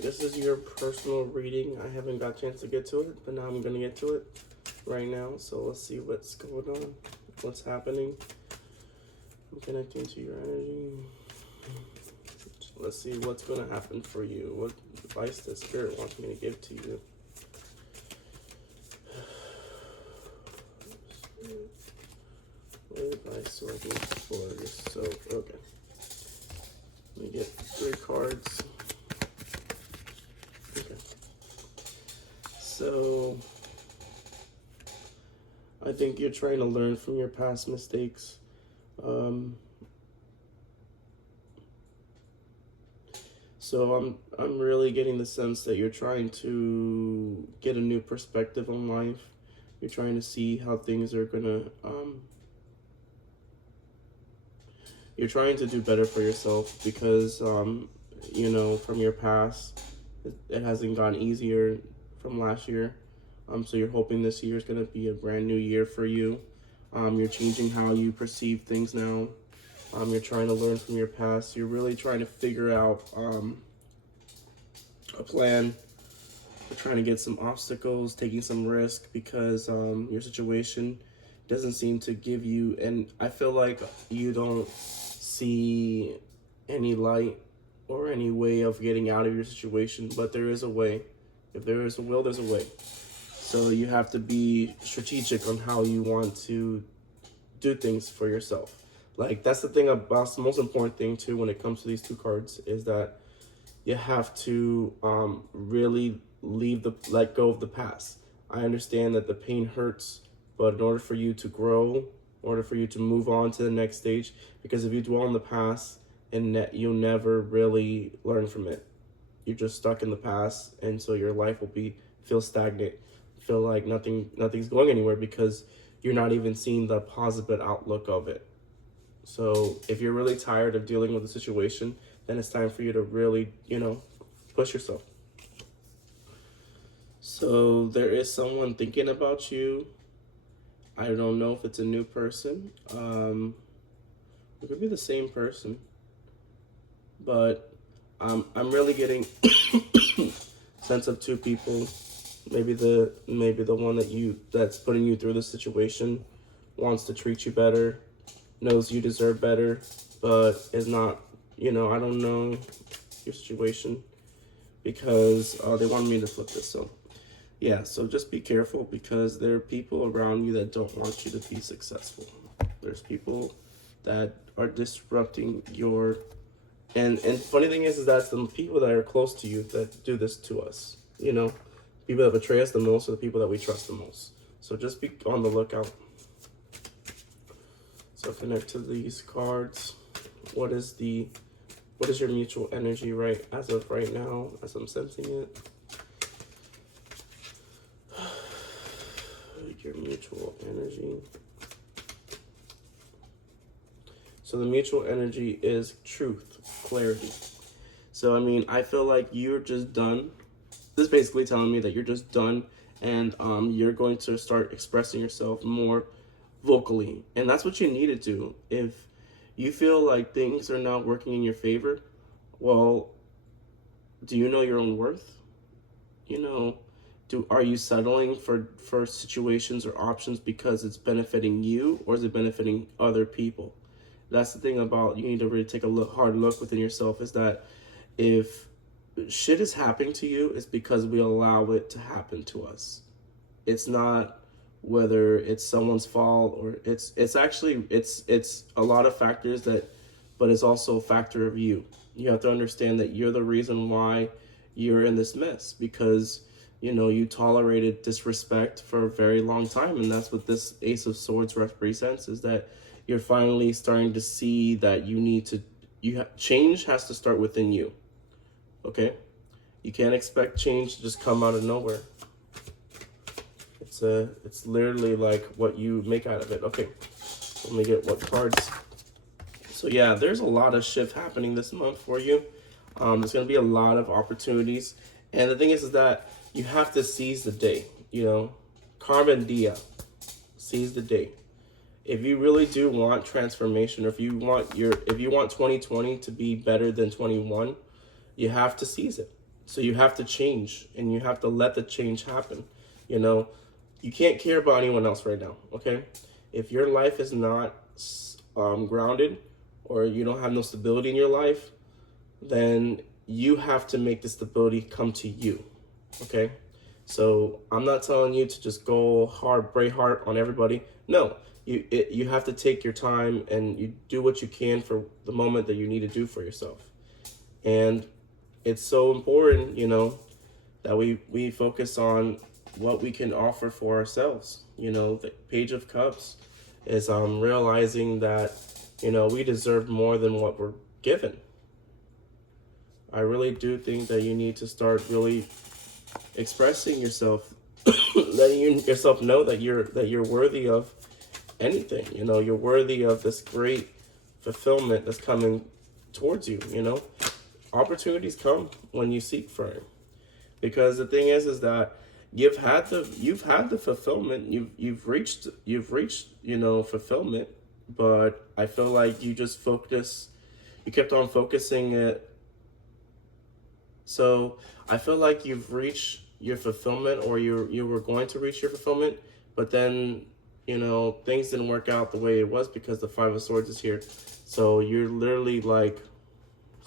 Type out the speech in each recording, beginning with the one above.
right, this is your personal reading. I haven't got a chance to get to it, but now I'm going to get to it right now. So let's see what's going on, what's happening. I'm connecting to your energy. Let's see what's going to happen for you. What advice the Spirit wants me to give to you. What advice do I give for yourself? Okay. Let me get 3 cards. Okay. So, I think you're trying to learn from your past mistakes. So I'm really getting the sense that you're trying to get a new perspective on life. You're trying to see how things are gonna, you're trying to do better for yourself because, you know, from your past, it hasn't gotten easier from last year. So you're hoping this year is going to be a brand new year for you. You're changing how you perceive things now. You're trying to learn from your past. You're really trying to figure out a plan. You're trying to get some obstacles, taking some risk because your situation doesn't seem to give you, and I feel like you don't see any light or any way of getting out of your situation, but there is a way. If there is a will, there's a way. So you have to be strategic on how you want to do things for yourself. Like, that's the thing about the most important thing too when it comes to these 2 cards is that you have to really let go of the past. I understand that the pain hurts, but in order for you to grow, in order for you to move on to the next stage, because if you dwell in the past, and you'll never really learn from it. You're just stuck in the past, and so your life will feel stagnant, feel like nothing's going anywhere because you're not even seeing the positive outlook of it. So if you're really tired of dealing with the situation, then it's time for you to really, push yourself. So there is someone thinking about you. I don't know if it's a new person. It could be the same person. But I'm really getting sense of 2 people. Maybe the one that's putting you through the situation wants to treat you better, knows you deserve better, but is not, I don't know your situation because they wanted me to flip this. So yeah, so just be careful because there are people around you that don't want you to be successful. There's people that are disrupting your, and funny thing is that's the people that are close to you that do this to us. People that betray us the most are the people that we trust the most. So just be on the lookout. So connect to these cards. What is your mutual energy as of right now, as I'm sensing it? Your mutual energy. So the mutual energy is truth, clarity. So, I feel like you're just done. This is basically telling me that you're just done and you're going to start expressing yourself more vocally. And that's what you need to do. If you feel like things are not working in your favor, well, do you know your own worth? Are you settling for situations or options because it's benefiting you, or is it benefiting other people? That's the thing about, you need to really take a hard look within yourself, is that if shit is happening to you, it's because we allow it to happen to us. It's not whether it's someone's fault or it's a lot of factors but it's also a factor of you. You have to understand that you're the reason why you're in this mess because you tolerated disrespect for a very long time, and that's what this Ace of Swords represents, is that you're finally starting to see that change has to start within you. Okay? You can't expect change to just come out of nowhere. It's literally like what you make out of it. Okay, let me get what cards. So yeah, there's a lot of shift happening this month for you. There's going to be a lot of opportunities, and the thing is that you have to seize the day. Carmen Dia, seize the day. If you really do want transformation, or if you want 2020 to be better than 21, you have to seize it. So you have to change, and you have to let the change happen. You know, you can't care about anyone else right now, okay? If your life is not grounded, or you don't have no stability in your life, then you have to make the stability come to you, okay? So I'm not telling you to just go hard, Braveheart on everybody. No, you have to take your time, and you do what you can for the moment that you need to do for yourself. And it's so important, you know, that we focus on what we can offer for ourselves. You know, the Page of Cups is realizing that, you know, we deserve more than what we're given. I really do think that you need to start really expressing yourself, letting yourself know that you're worthy of anything. You know, you're worthy of this great fulfillment that's coming towards you. You know, opportunities come when you seek for it, because the thing is that you've had the fulfillment, you've reached you know, fulfillment, but I feel like you kept on focusing it. So I feel like you've reached your fulfillment, or you were going to reach your fulfillment, but then, you know, things didn't work out the way it was because the Five of Swords is here. So you're literally like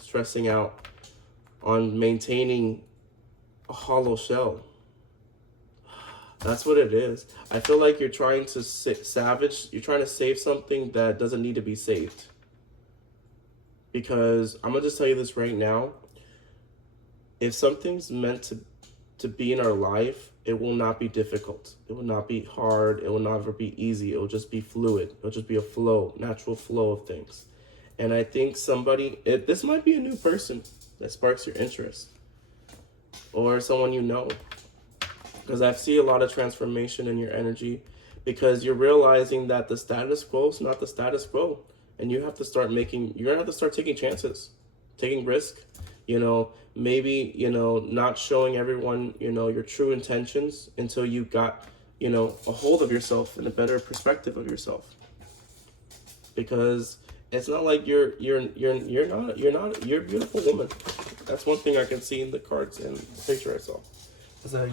stressing out on maintaining a hollow shell. That's what it is. I feel like you're trying to you're trying to save something that doesn't need to be saved. Because I'm gonna just tell you this right now. If something's meant to be in our life, it will not be difficult. It will not be hard. It will never be easy. It will just be fluid. It'll just be a flow, natural flow of things. And I think this might be a new person that sparks your interest, or someone you know. Because I see a lot of transformation in your energy, because you're realizing that the status quo is not the status quo. And you're gonna have to start taking chances, taking risk, you know, maybe, you know, not showing everyone, you know, your true intentions until you got, you know, a hold of yourself and a better perspective of yourself. Because it's not like you're a beautiful woman. That's one thing I can see in the cards and the picture I saw. Is that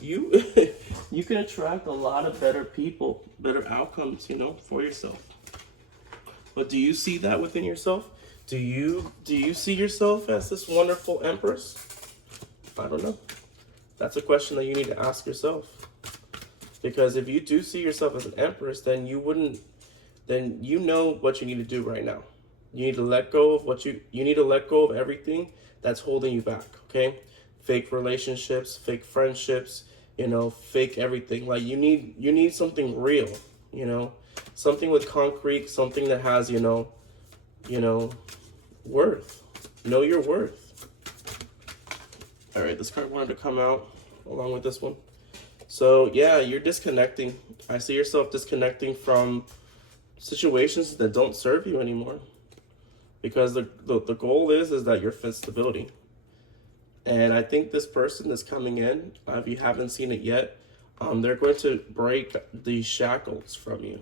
you can attract a lot of better people, better outcomes, you know, for yourself. But do you see that within yourself? Do you see yourself as this wonderful empress? I don't know. That's a question that you need to ask yourself. Because if you do see yourself as an empress, then you know what you need to do right now. You need to let go of you need to let go of everything that's holding you back, okay? Fake relationships, fake friendships, you know, fake everything. Like you need something real, you know? Something with concrete, something that has, you know, worth. Know your worth. All right, this card wanted to come out along with this one. So yeah, you're disconnecting. I see yourself disconnecting from situations that don't serve you anymore, because the goal is that you're fit stability. And I think this person that's coming in, if you haven't seen it yet, they're going to break these shackles from you.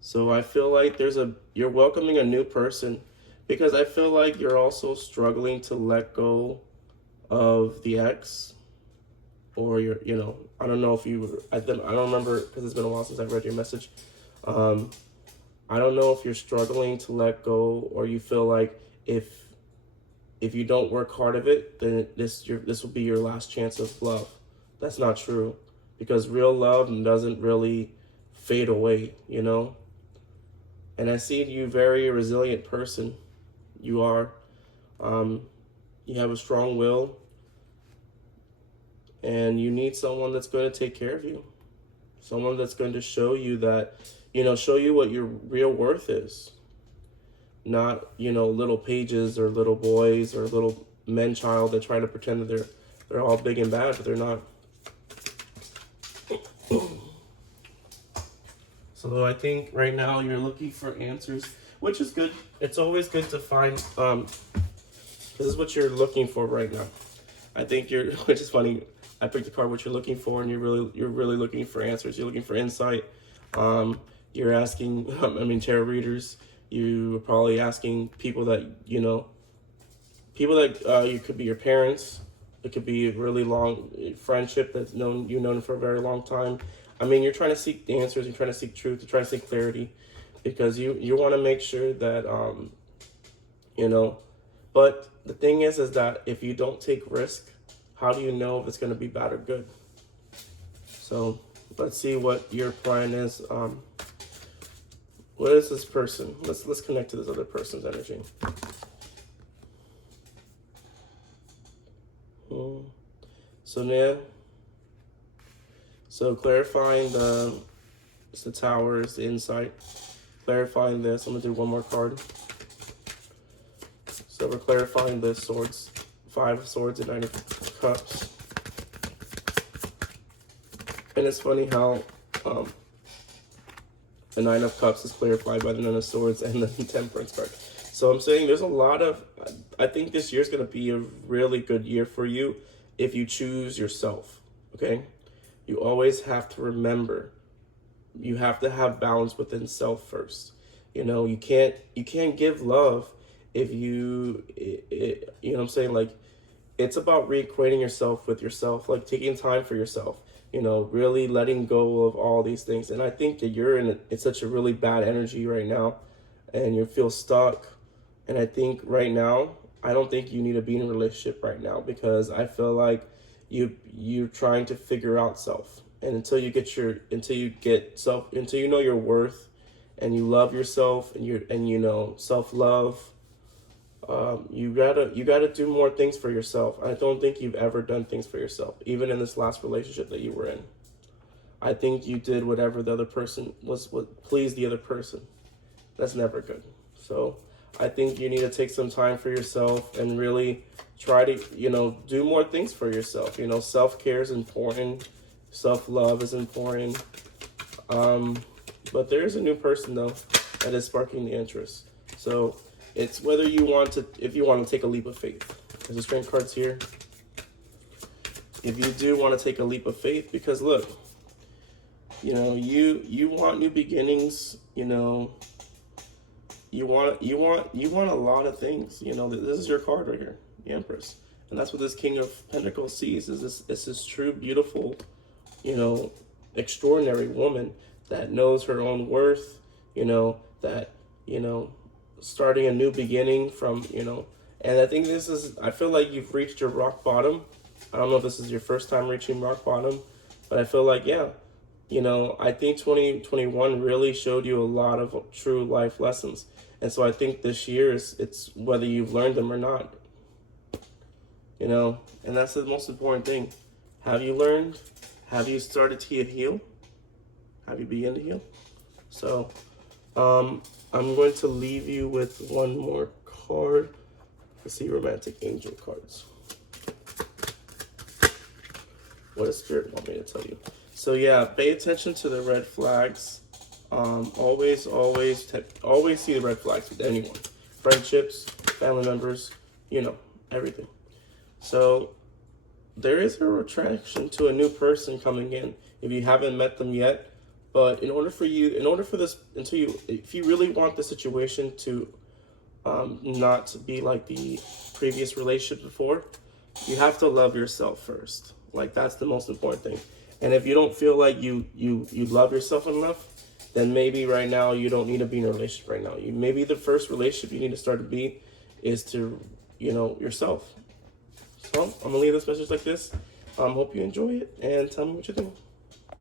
So I feel like you're welcoming a new person, because I feel like you're also struggling to let go of the ex, or you know, I don't know if I don't remember, because it's been a while since I've read your message. I don't know if you're struggling to let go, or you feel like if you don't work hard of it, then this will be your last chance of love. That's not true, because real love doesn't really fade away, you know? And I see you very resilient person. You are. You have a strong will, and you need someone that's going to take care of you. Someone that's going to show you that, you know, show you what your real worth is. Not, you know, little pages or little boys or little men child that try to pretend that they're all big and bad, but they're not. So I think right now you're looking for answers, which is good. It's always good to find, this is what you're looking for right now. I think which is funny, I picked the card what you're looking for, and you're really looking for answers. You're looking for insight. You're asking, tarot readers, you're probably asking people that, you know, People that you could be your parents. It could be a really long friendship that's known for a very long time. I mean, you're trying to seek the answers. You're trying to seek truth. You're trying to seek clarity, because you want to make sure that you know. But the thing is that if you don't take risk, how do you know if it's going to be bad or good? So let's see what your plan is. What is this person? Let's connect to this other person's energy. So now, so clarifying the towers, the insight, clarifying this. I'm gonna do one more card. So we're clarifying the swords, 5 of swords and 9 of cups. And it's funny how the 9 of cups is clarified by the 9 of swords and the temperance card. So I'm saying there's a lot of, I think this year is going to be a really good year for you if you choose yourself, okay? You always have to remember, you have to have balance within self first. You know, you can't give love if you know what I'm saying? Like, it's about reacquainting yourself with yourself, like taking time for yourself, you know, really letting go of all these things. And I think that you're in such a really bad energy right now, and you feel stuck. And I think right now, I don't think you need to be in a relationship right now, because I feel like you're trying to figure out self. And until you know your worth, and you love yourself, and you know self-love, you gotta do more things for yourself. I don't think you've ever done things for yourself, even in this last relationship that you were in. I think you did whatever the other person what pleased the other person. That's never good. So I think you need to take some time for yourself and really try to, you know, do more things for yourself. You know, self-care is important. Self-love is important. But there is a new person, though, that is sparking the interest. So it's whether if you want to take a leap of faith. There's the strength cards here. If you do want to take a leap of faith, because look, you know, you want new beginnings, you know, you want a lot of things. You know, this is your card right here, the Empress. And that's what this King of Pentacles sees, is this true, beautiful, you know, extraordinary woman that knows her own worth, you know, that, you know, starting a new beginning from, you know, and I think I feel like you've reached your rock bottom. I don't know if this is your first time reaching rock bottom, but I feel like, yeah, you know, I think 2021 really showed you a lot of true life lessons. And so I think this year it's whether you've learned them or not, you know, and that's the most important thing. Have you learned? Have you started to heal? Have you begun to heal? So I'm going to leave you with one more card. Let's see, romantic angel cards. What does Spirit want me to tell you? So yeah, pay attention to the red flags. Always see the red flags with anyone. Friendships, family members, you know, everything. So there is a attraction to a new person coming in if you haven't met them yet. But if you really want the situation to not be like the previous relationship before, you have to love yourself first. Like, that's the most important thing. And if you don't feel like you love yourself enough, then maybe right now you don't need to be in a relationship right now. Maybe the first relationship you need to start to be is to, you know, yourself. So I'm gonna leave this message like this. Hope you enjoy it, and tell me what you think.